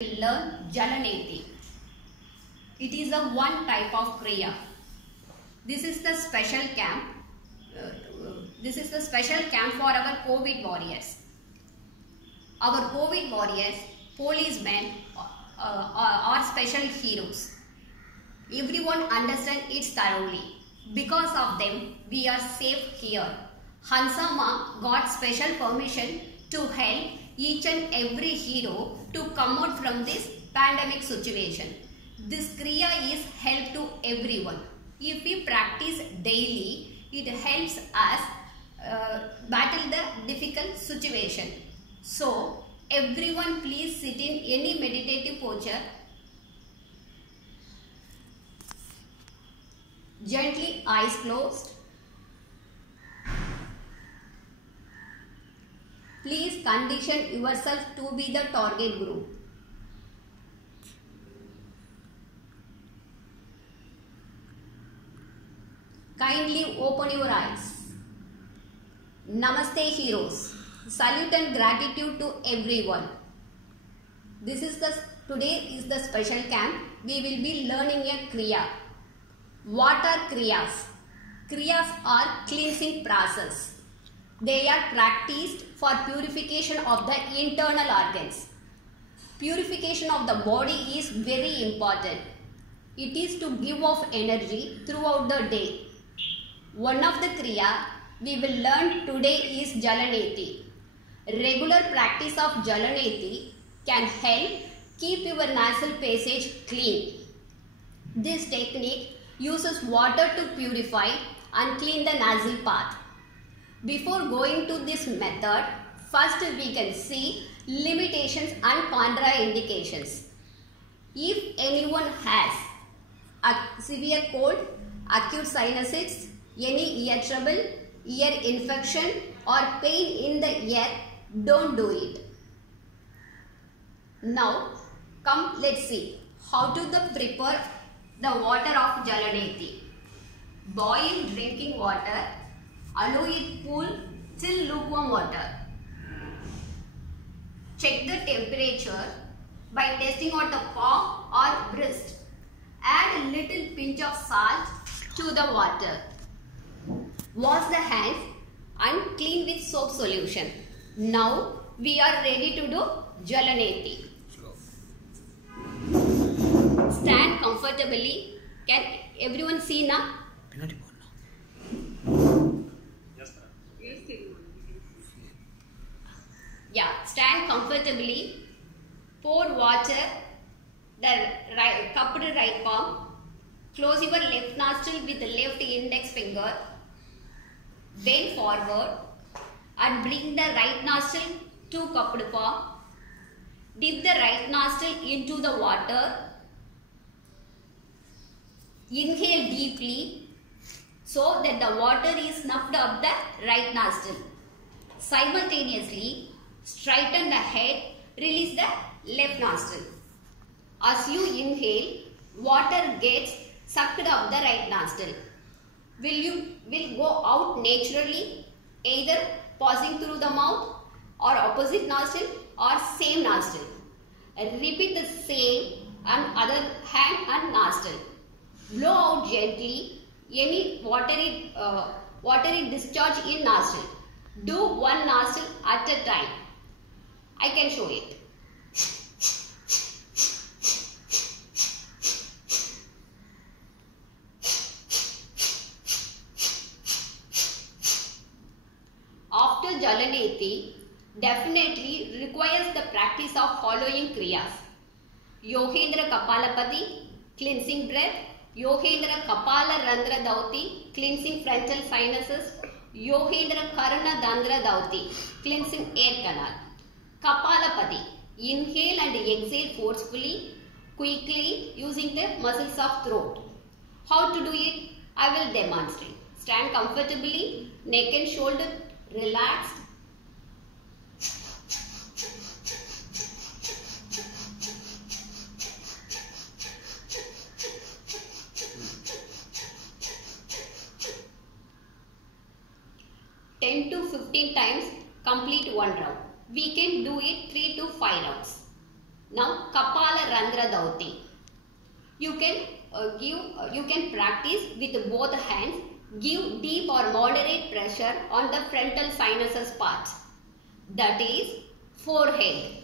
will learn Jalaneti. It is a one type of Kriya. This is the special camp. For our COVID warriors. Our COVID warriors, policemen, are special heroes. Everyone understands it thoroughly. Because of them, we are safe here. Hansama got special permission to help each and every hero to come out from this pandemic situation. This Kriya is help to everyone. If we practice daily, it helps us battle the difficult situation. So, everyone please sit in any meditative posture. Gently eyes closed. Please condition yourself to be the target group. Kindly open your eyes. Namaste heroes. Salute and gratitude to everyone. Today is the special camp. We will be learning a Kriya. What are Kriyas? Kriyas are cleansing process. They are practiced for purification of the internal organs. Purification of the body is very important. It is to give off energy throughout the day. One of the Kriya we will learn today is Jalaneti. Regular practice of Jalaneti can help keep your nasal passage clean. This technique uses water to purify and clean the nasal path. Before going to this method, first we can see limitations and contraindications. If anyone has a severe cold, acute sinusitis, any ear trouble, ear infection or pain in the ear, don't do it. Now, come let's see how to prepare the water of Jalaneti. Boil drinking water. Allow it cool till lukewarm water. Check the temperature by testing on the palm or wrist. Add a little pinch of salt to the water. Wash the hands and clean with soap solution. Now we are ready to do Jalaneti. Stand comfortably. Can everyone see now? Yeah, stand comfortably. Pour water, cupped right palm. Close your left nostril with the left index finger. Bend forward and bring the right nostril to cupped palm. Dip the right nostril into the water. Inhale deeply so that the water is snuffed up the right nostril. Simultaneously, straighten the head, release the left nostril. As you inhale, water gets sucked up the right nostril. Will go out naturally, either passing through the mouth or opposite nostril or same nostril. Repeat the same on other hand and nostril. Blow out gently any watery discharge in nostril. Do one nostril at a time. I can show it. After Jalaneti, definitely requires the practice of following Kriyas. Yogendra Kapalapati, cleansing breath. Yogendra Kapala Randra Dauti, cleansing frontal sinuses. Yogendra Karana Dandra Dauti, cleansing air canal. Kapalapati, inhale and exhale forcefully, quickly using the muscles of throat. How to do it? I will demonstrate. Stand comfortably, neck and shoulder relaxed. Ten to 15 times complete one round. We can do it 3 to 5 rounds. Now Kapala Randra Dauti. You can practice with both hands. Give deep or moderate pressure on the frontal sinuses part, that is forehead.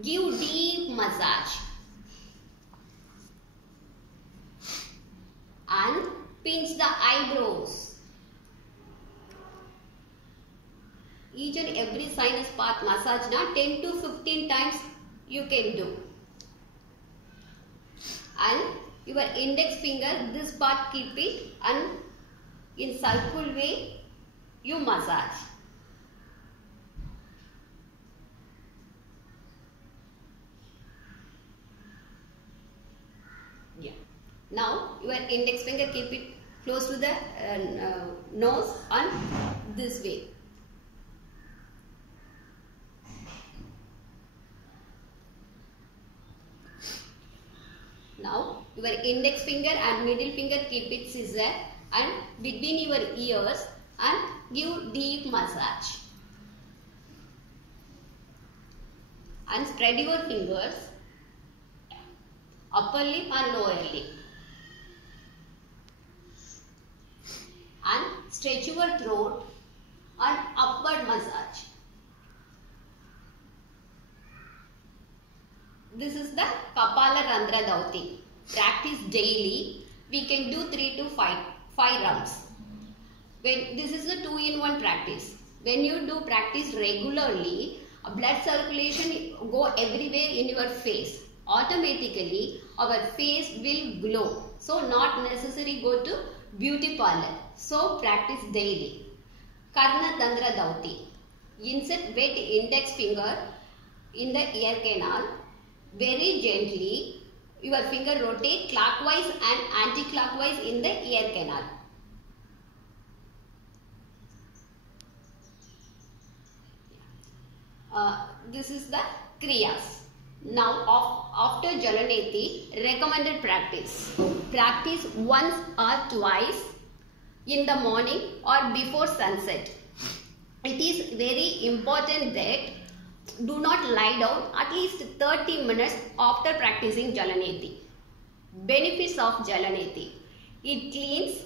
Give deep massage and pinch the eyebrows. Each and every sinus part massage na 10 to 15 times you can do. And your index finger, this part keep it, and in circle way you massage. Yeah. Now your index finger keep it close to the nose and this way. Now your index finger and middle finger keep it scissor and between your ears and give deep massage. And spread your fingers, upper lip and lower lip. And stretch your throat and upward massage. This is the Kapala Randra Dauti. Practice daily. We can do 3 to 5 rounds. This is the 2-in-1 practice. When you do practice regularly, blood circulation go everywhere in your face. Automatically, our face will glow. So, not necessary go to beauty parlor. So, practice daily. Karna Dandra Dauti. Insert wet index finger in the ear canal. Very gently, your finger rotate clockwise and anti-clockwise in the ear canal. This is the Kriyas. Now, after Jalaneti, recommended practice. Practice once or twice in the morning or before sunset. It is very important that do not lie down at least 30 minutes after practicing Jalaneti. Benefits of Jalaneti. It cleans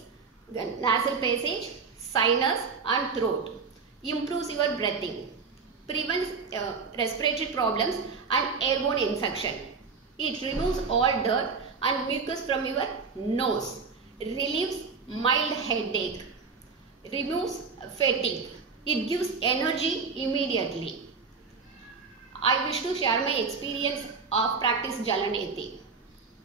nasal passage, sinus and throat. Improves your breathing. Prevents respiratory problems and airborne infection. It removes all dirt and mucus from your nose. Relieves mild headache. Removes fatigue. It gives energy immediately. I wish to share my experience of practice Jalaneti.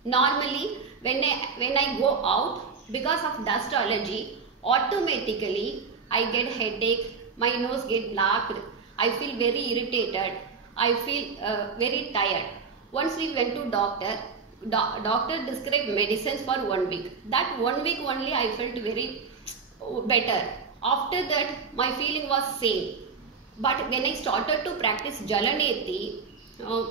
Normally, when I go out, because of dust allergy, automatically I get headache, my nose get blocked, I feel very irritated, I feel very tired. Once we went to doctor prescribed medicines for 1 week. That 1 week only I felt very better. After that, my feeling was same. But when I started to practice Jalaneti,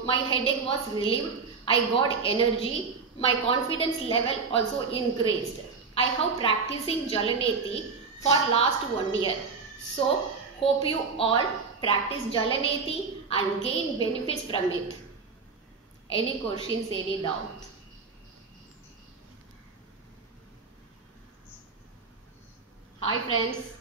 my headache was relieved, I got energy, my confidence level also increased. I have practicing Jalaneti for last 1 year. So, hope you all practice Jalaneti and gain benefits from it. Any questions, any doubts? Hi friends.